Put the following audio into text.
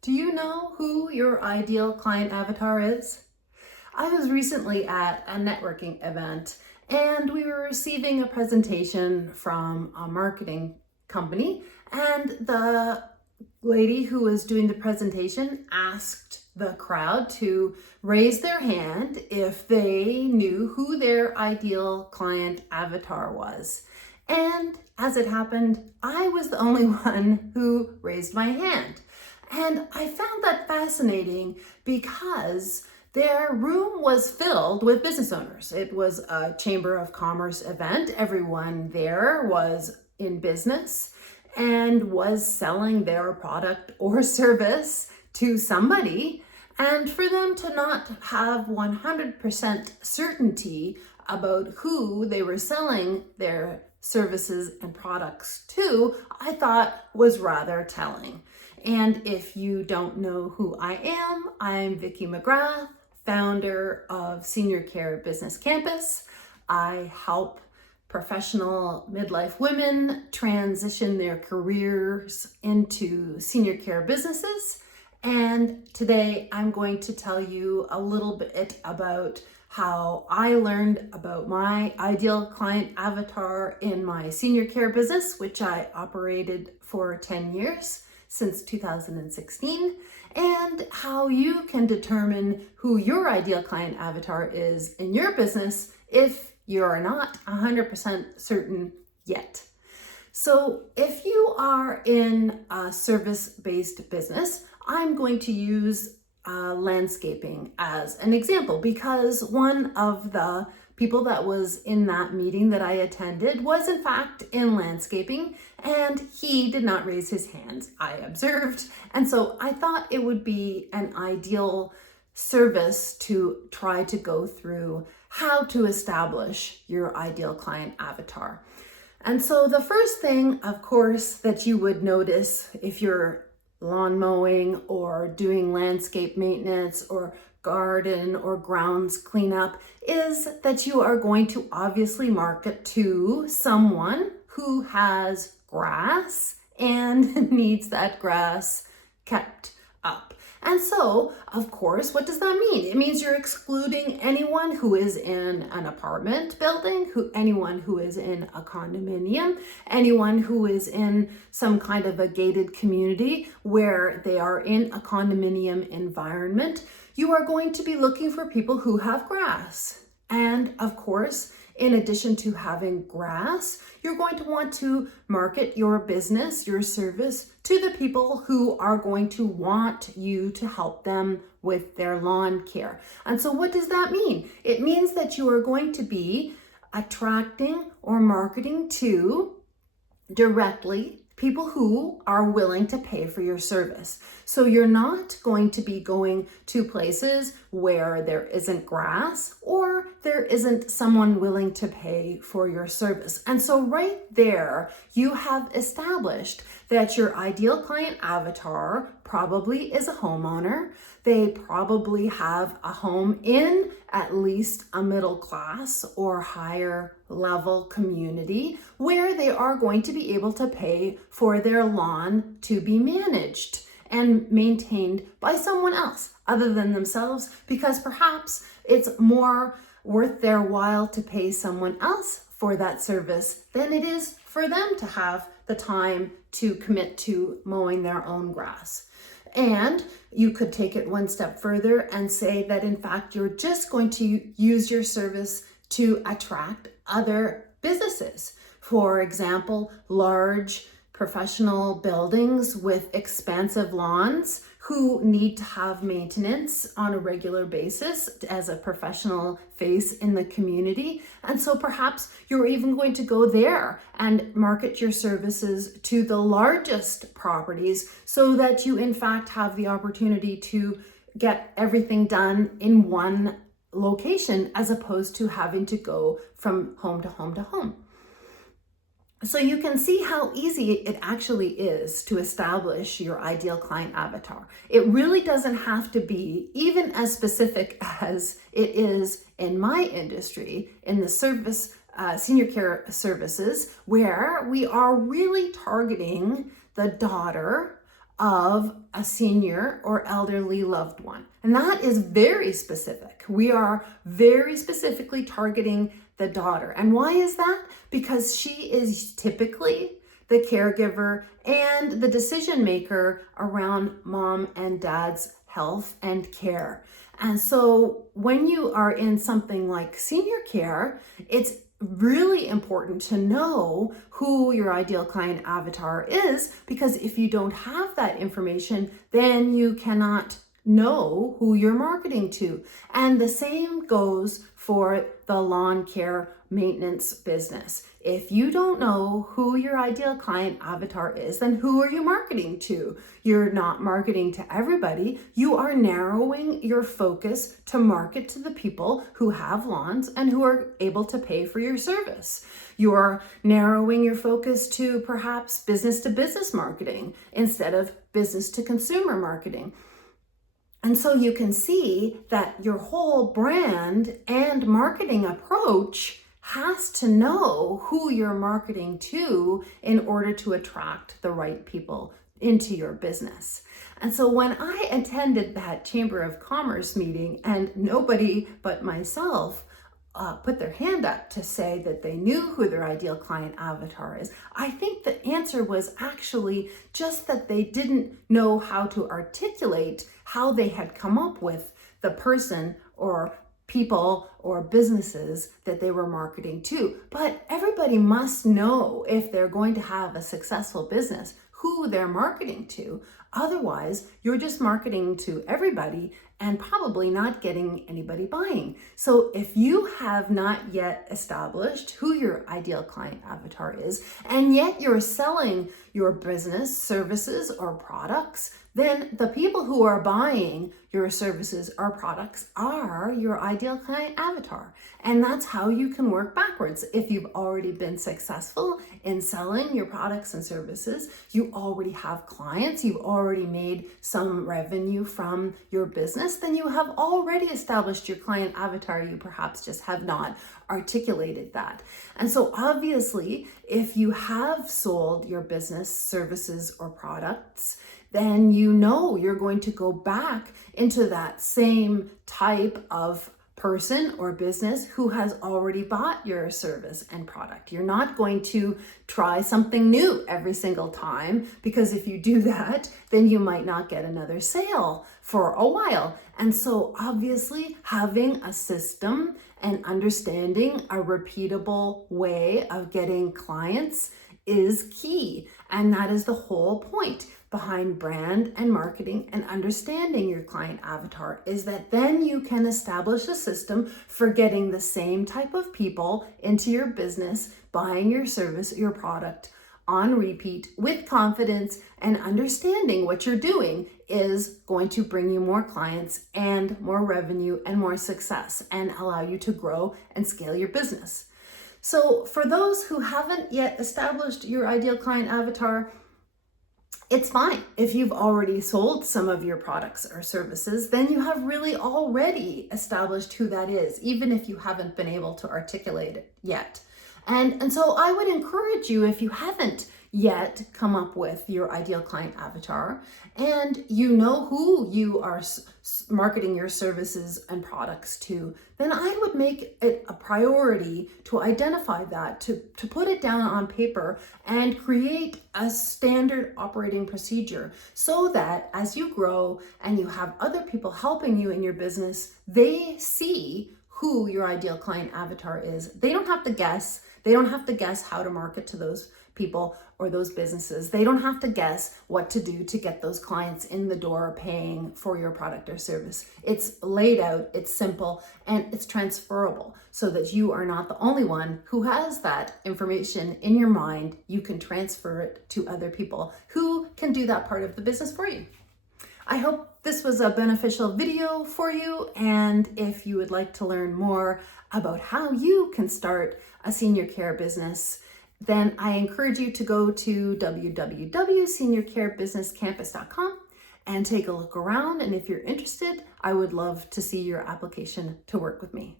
Do you know who your ideal client avatar is? I was recently at a networking event and we were receiving a presentation from a marketing company, and the lady who was doing the presentation asked the crowd to raise their hand if they knew who their ideal client avatar was. And as it happened, I was the only one who raised my hand. And I found that fascinating because their room was filled with business owners. It was a Chamber of Commerce event. Everyone there was in business and was selling their product or service to somebody. And for them to not have 100% certainty about who they were selling their services and products to, I thought was rather telling. And if you don't know who I am, I'm Vicki McGrath, founder of Senior Care Business Campus. I help professional midlife women transition their careers into senior care businesses. And today I'm going to tell you a little bit about how I learned about my ideal client avatar in my senior care business, which I operated for 10 years since 2016, and how you can determine who your ideal client avatar is in your business if you're not 100% certain yet. So if you are in a service-based business, I'm going to use landscaping as an example, because one of the people that was in that meeting that I attended was in fact in landscaping, and he did not raise his hands, I observed. And so I thought it would be an ideal service to try to go through how to establish your ideal client avatar. And so the first thing, of course, that you would notice if you're lawn mowing or doing landscape maintenance or garden or grounds cleanup is that you are going to obviously market to someone who has grass and needs that grass kept up. And so, of course, what does that mean? It means you're excluding anyone who is in an apartment building, anyone who is in a condominium, anyone who is in some kind of a gated community where they are in a condominium environment. You are going to be looking for people who have grass. And of course, in addition to having grass, you're going to want to market your business, your service, to the people who are going to want you to help them with their lawn care. And so what does that mean? It means that you are going to be attracting or marketing to directly people who are willing to pay for your service. So you're not going to be going to places where there isn't grass or there isn't someone willing to pay for your service. And so right there, you have established that your ideal client avatar probably is a homeowner. They probably have a home in at least a middle class or higher level community where they are going to be able to pay for their lawn to be managed and maintained by someone else other than themselves, because perhaps it's more worth their while to pay someone else for that service than it is for them to have the time to commit to mowing their own grass. And you could take it one step further and say that in fact you're just going to use your service to attract other businesses. For example, large professional buildings with expansive lawns who need to have maintenance on a regular basis as a professional face in the community. And so perhaps you're even going to go there and market your services to the largest properties so that you in fact have the opportunity to get everything done in one location as opposed to having to go from home to home to home. So you can see how easy it actually is to establish your ideal client avatar. It really doesn't have to be even as specific as it is in my industry, in the service, senior care services, where we are really targeting the daughter of a senior or elderly loved one. And that is very specific. We are very specifically targeting the daughter. And why is that? Because she is typically the caregiver and the decision maker around mom and dad's health and care. And so when you are in something like senior care, it's really important to know who your ideal client avatar is, because if you don't have that information, then you cannot know who you're marketing to. And the same goes for the lawn care maintenance business. If you don't know who your ideal client avatar is, then who are you marketing to? You're not marketing to everybody. You are narrowing your focus to market to the people who have lawns and who are able to pay for your service. You're narrowing your focus to perhaps business to business marketing instead of business to consumer marketing. And so you can see that your whole brand and marketing approach has to know who you're marketing to in order to attract the right people into your business. And so when I attended that Chamber of Commerce meeting and nobody but myself put their hand up to say that they knew who their ideal client avatar is, I think the answer was actually just that they didn't know how to articulate how they had come up with the person or people or businesses that they were marketing to. But everybody must know, if they're going to have a successful business, who they're marketing to. Otherwise, you're just marketing to everybody and probably not getting anybody buying. So if you have not yet established who your ideal client avatar is, and yet you're selling your business, services, or products, then the people who are buying your services or products are your ideal client avatar. And that's how you can work backwards. If you've already been successful in selling your products and services, you already have clients, you've already made some revenue from your business, then you have already established your client avatar. You perhaps just have not articulated that. And so obviously, if you have sold your business, services, or products, then you know you're going to go back into that same type of person or business who has already bought your service and product. You're not going to try something new every single time, because if you do that, then you might not get another sale for a while. And so obviously having a system and understanding a repeatable way of getting clients is key. And that is the whole point behind brand and marketing and understanding your client avatar, is that then you can establish a system for getting the same type of people into your business, buying your service, your product on repeat with confidence, and understanding what you're doing is going to bring you more clients and more revenue and more success and allow you to grow and scale your business. So for those who haven't yet established your ideal client avatar, it's fine. If you've already sold some of your products or services, then you have really already established who that is, even if you haven't been able to articulate it yet. And so I would encourage you, if you haven't yet come up with your ideal client avatar and you know who you are marketing your services and products to, then I would make it a priority to identify that, to put it down on paper and create a standard operating procedure, so that as you grow and you have other people helping you in your business, they see who your ideal client avatar is. They don't have to guess. They don't have to guess how to market to those people or those businesses. They don't have to guess what to do to get those clients in the door paying for your product or service. It's laid out, it's simple, and it's transferable, so that you are not the only one who has that information in your mind. You can transfer it to other people who can do that part of the business for you. I hope this was a beneficial video for you, and if you would like to learn more about how you can start a senior care business, then I encourage you to go to www.seniorcarebusinesscampus.com and take a look around. And if you're interested, I would love to see your application to work with me.